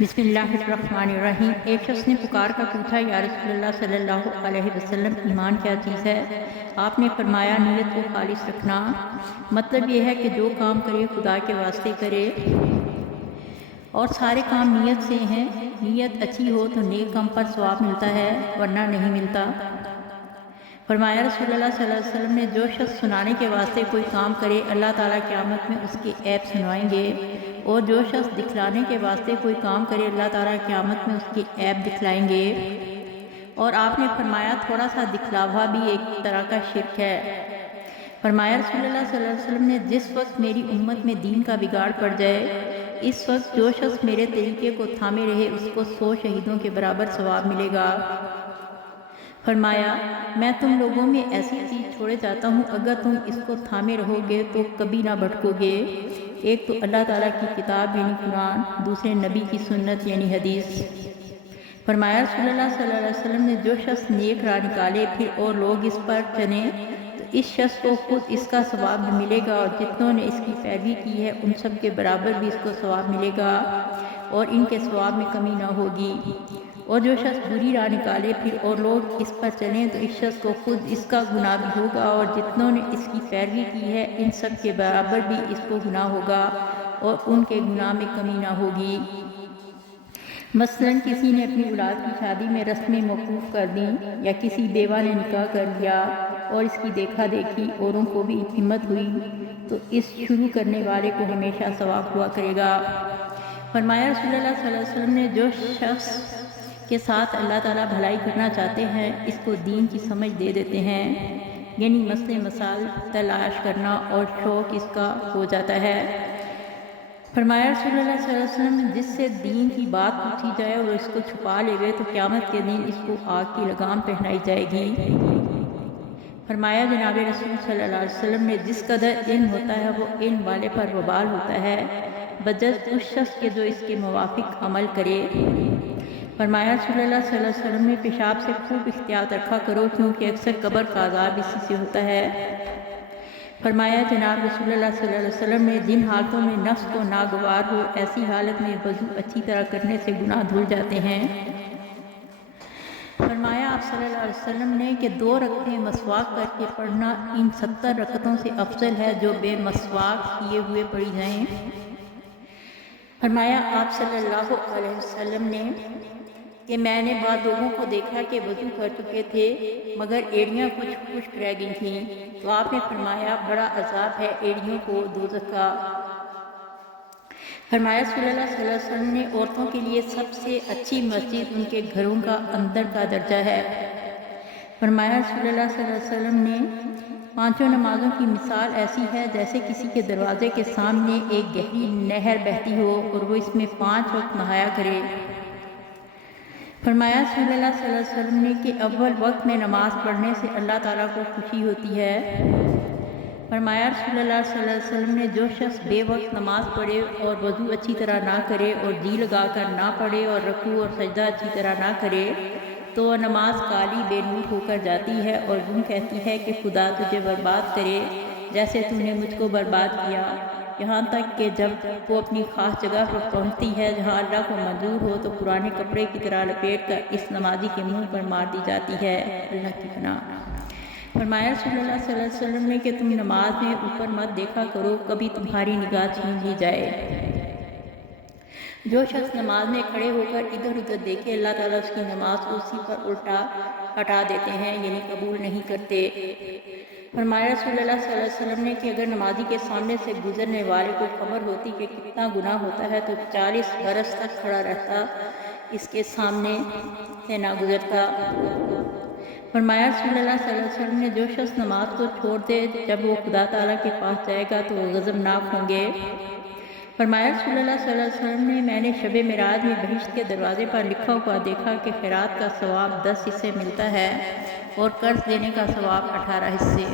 بسم اللہ الرحمن الرحیم۔ ایک شخص نے پکار کر پوچھا، یا رسول اللہ صلی اللہ علیہ وسلم، ایمان کیا چیز ہے؟ آپ نے فرمایا، نیت کو خالص رکھنا۔ مطلب یہ ہے کہ جو کام کرے خدا کے واسطے کرے، اور سارے کام نیت سے ہیں۔ نیت اچھی ہو تو نیک کام پر ثواب ملتا ہے، ورنہ نہیں ملتا۔ فرمایا رسول اللہ صلی اللہ علیہ وسلم نے، جو شخص سنانے کے واسطے کوئی کام کرے، اللہ تعالیٰ قیامت میں اس کے عیب سنوائیں گے، اور جو شخص دکھلانے کے واسطے کوئی کام کرے، اللہ تعالیٰ قیامت میں اس کے عیب دکھلائیں گے۔ اور آپ نے فرمایا، تھوڑا سا دکھلاوا بھی ایک طرح کا شرک ہے۔ فرمایا رسول اللہ صلی اللہ علیہ وسلم نے، جس وقت میری امت میں دین کا بگاڑ پڑ جائے، اس وقت جو شخص میرے طریقے کو تھامے رہے، اس کو 100 شہیدوں کے برابر ثواب ملے گا۔ فرمایا، میں تم لوگوں میں ایسی چیز چھوڑے جاتا ہوں، اگر تم اس کو تھامے رہو گے تو کبھی نہ بھٹکو گے۔ ایک تو اللہ تعالیٰ کی کتاب یعنی قرآن، دوسرے نبی کی سنت یعنی حدیث۔ فرمایا رسول اللہ صلی اللہ علیہ وسلم نے، جو شخص نیک راہ نکالے پھر اور لوگ اس پر چلیں تو اس شخص کو خود اس کا ثواب بھی ملے گا، اور جتنوں نے اس کی پیروی کی ہے ان سب کے برابر بھی اس کو ثواب ملے گا، اور ان کے ثواب میں کمی نہ ہوگی۔ اور جو شخص بری راہ نکالے پھر اور لوگ اس پر چلیں تو اس شخص کو خود اس کا گناہ بھی ہوگا، اور جتنوں نے اس کی پیروی کی ہے ان سب کے برابر بھی اس کو گناہ ہوگا، اور ان کے گناہ میں کمی نہ ہوگی۔ مثلا کسی نے اپنی اولاد کی شادی میں رسمیں موقوف کر دیں، یا کسی بیوہ نے نکاح کر لیا اور اس کی دیکھا دیکھی اوروں کو بھی ہمت ہوئی، تو اس شروع کرنے والے کو ہمیشہ ثواب ہوا کرے گا۔ فرمایا رسول اللہ صلی اللہ علیہ وسلم نے، جو شخص کے ساتھ اللہ تعالیٰ بھلائی کرنا چاہتے ہیں، اس کو دین کی سمجھ دے دیتے ہیں، یعنی مسئلے مسائل تلاش کرنا اور شوق اس کا ہو جاتا ہے۔ فرمایا رسول اللہ صلی اللہ علیہ وسلم نے، جس سے دین کی بات پوچھی جائے اور اس کو چھپا لے گئے تو قیامت کے دن اس کو آگ کی لگام پہنائی جائے گی۔ فرمایا جناب رسول صلی اللہ علیہ وسلم نے، جس قدر علم ہوتا ہے وہ علم والے پر وبال ہوتا ہے، بجز اس شخص کے جو اس کے موافق عمل کرے۔ فرمایا رسول اللہ صلی اللہ علیہ وسلم نے، پیشاب سے خوب احتیاط رکھا کرو، کیونکہ اکثر قبر کا عذاب اسی سے ہوتا ہے۔ فرمایا جناب رسول اللہ صلی اللہ علیہ وسلم نے، جن حالتوں میں نفس کو ناگوار ہو، ایسی حالت میں وضو اچھی طرح کرنے سے گناہ دھل جاتے ہیں۔ فرمایا آپ صلی اللہ علیہ وسلم نے کہ 2 رکعتیں مسواک کر کے پڑھنا ان 70 رکعتوں سے افضل ہے جو بے مسواک کیے ہوئے پڑھی جائیں۔ فرمایا آپ صلی اللہ علیہ وسلم نے کہ میں نے بعض لوگوں کو دیکھا کہ وضو کر چکے تھے مگر ایڑیاں کچھ خشک رہ گئی تھیں، تو آپ نے فرمایا، بڑا عذاب ہے ایڑیوں کو دوزخ کا۔ فرمایا رسول اللہ صلی اللہ علیہ وسلم نے، عورتوں کے لیے سب سے اچھی مسجد ان کے گھروں کا اندر کا درجہ ہے۔ فرمایا رسول اللہ صلی اللہ علیہ وسلم نے، 5 نمازوں کی مثال ایسی ہے جیسے کسی کے دروازے کے سامنے ایک گہری نہر بہتی ہو اور وہ اس میں 5 وقت نہایا کرے۔ فرمایا رسول اللہ صلی اللہ علیہ وسلم نے کہ اول وقت میں نماز پڑھنے سے اللہ تعالیٰ کو خوشی ہوتی ہے۔ فرمایا رسول اللہ صلی اللہ علیہ وسلم نے، جو شخص بے وقت نماز پڑھے اور وضو اچھی طرح نہ کرے اور جی لگا کر نہ پڑھے اور رکوع اور سجدہ اچھی طرح نہ کرے تو نماز کالی بے نور ہو کر جاتی ہے، اور یوں کہتی ہے کہ خدا تجھے برباد کرے جیسے تو نے مجھ کو برباد کیا، یہاں تک کہ جب وہ اپنی خاص جگہ پر پہنچتی ہے جہاں اللہ کو منظور ہو تو پرانے کپڑے کی طرح لپیٹ کر اس نمازی کے منہ پر مار دی جاتی ہے۔ اللہ کی پناہ۔ فرمایا رسول اللہ صلی اللہ علیہ وسلم نے کہ تم نماز میں اوپر مت دیکھا کرو، کبھی تمہاری نگاہ چھین لی جائے۔ جو شخص نماز میں کھڑے ہو کر ادھر ادھر دیکھے، اللہ تعالیٰ اس کی نماز کو اسی پر الٹا ہٹا دیتے ہیں، یعنی قبول نہیں کرتے۔ فرمایا رسول اللہ صلی اللہ علیہ وسلم نے کہ اگر نمازی کے سامنے سے گزرنے والے کو خبر ہوتی کہ کتنا گناہ ہوتا ہے تو 40 برس تک کھڑا رہتا، اس کے سامنے سے نہ گزرتا۔ فرمایا رسول اللہ صلی اللہ علیہ وسلم نے، جو شخص نماز کو چھوڑ دے جب وہ خدا تعالیٰ کے پاس جائے گا تو وہ غضبناک ہوں گے۔ فرمایا رسول اللہ صلی اللہ علیہ وسلم نے، میں نے شب معراج میں بہشت کے دروازے پر لکھا ہوا دیکھا کہ خیرات کا ثواب 10 حصے ملتا ہے اور قرض دینے کا ثواب 18 حصے۔